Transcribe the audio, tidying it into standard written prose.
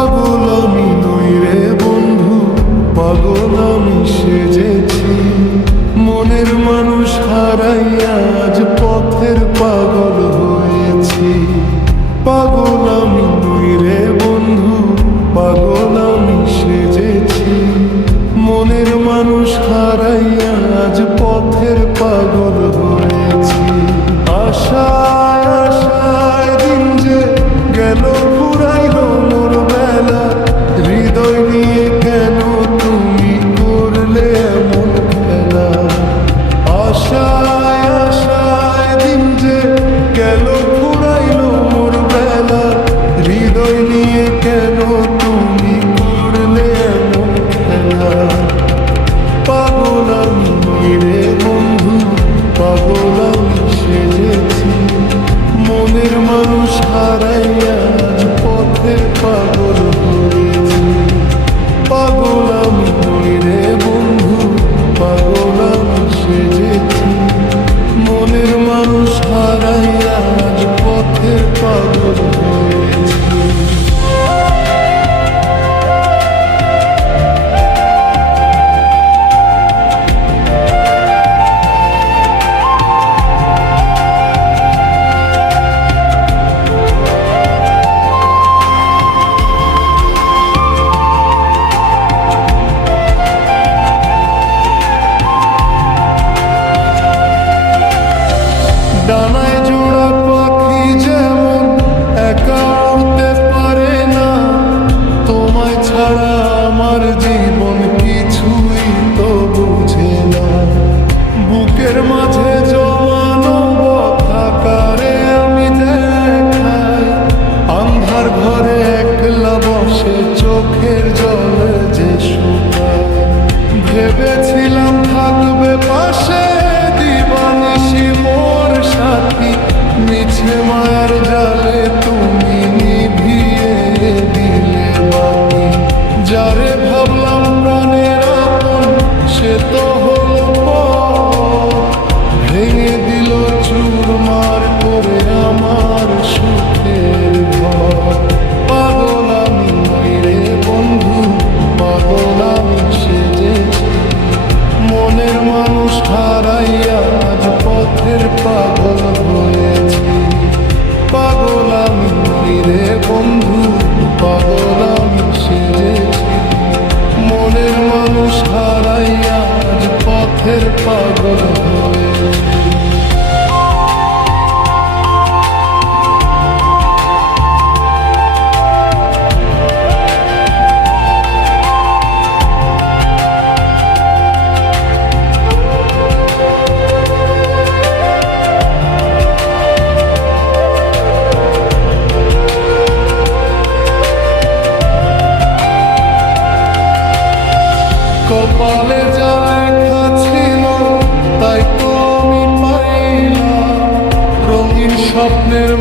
পাগল আমি নই রে বন্ধু, পাগল আমি সেজেছি। মনের মানুষ হারাইয়া আজ পথের পাগল হয়েছি। পাগল আমি নই রে বন্ধু, পাগল আমি সেজেছি। মনের মানুষ হারাইয়া আজ পথের পাগল হয়েছি। আশায় আশায় দিন যে গেল ফুরাইল মোর বেলা, হৃদয় নিয়ে কেন তুমি করলে এমন খেলা। আশায় আশায় দিন যে গেল ফুরাইল মোর বেলা, হৃদয় নিয়ে কেন তুমি করলে এমন খেলা। পাগল আমি নই রে বন্ধু, পাগল আমি সেজেছি। মনের মানুষ হারাইয়া আজ পথের পাগল হয়েছি। পাগল আমি নই রে বন্ধু, পাগল আমি সেজেছি। মনের মানুষ হারাইয়া আজ পথের পাগল হয়েছি। ডানায় জোড়া পাখি যেমন একা উড়তে পারে না, তোমায় ছাড়া আমার জীবন কিছুই তো বুঝে না। বুকের মাঝে জমানো কথাকারে আমি দেখাই, আন্ধার ঘরে একলা বসে চোখের জল যে শুকায়। ভেবেছিলাম থাকবে পাশে দিবানিশি মোর সাথী, মিছে মায়ার জালে তুমি নিভিয়ে দিলে বাতি। যারে ভাবলাম প্রাণের আপন সে তো হলো পর, ভেঙে দিল চুরমার করে আমার সুখের ঘর। পাগল আমি নই রে বন্ধু, পাগল আমি সেজেছি। মনের মানুষ হারাইয়া আজ পথের পাগল হয়েছি। পাগল আমি নই রে বন্ধু, পাগল আমি সেজেছি। মনের মানুষ হারাইয়া আজ পথের পাগল হয়েছি। কপালে যা লেখা ছিল তাই তো আমি পাইলাম, রঙিন স্বপ্নের